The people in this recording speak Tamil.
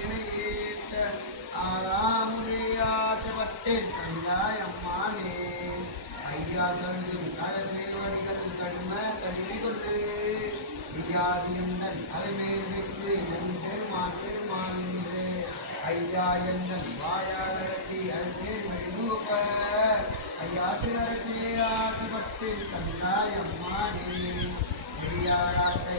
இணையேற்ற ஆறாமுதையாசப்பட்டேன் கண்டாய் அம்மானே ஐயா கழுதும் அரசேவடிகள் கடும கல்வி கொண்டு ஐயாது எந்தன் தலைமையில் வைத்து என் பெருமானின்று ஐயா எந்தன் வாயாளர்த்தி அரசே மெழுகுப்ப ஐயாற்று அரசே ஆசைப்பட்டேன் கண்டாய் அம்மானே பெரியாராட்டை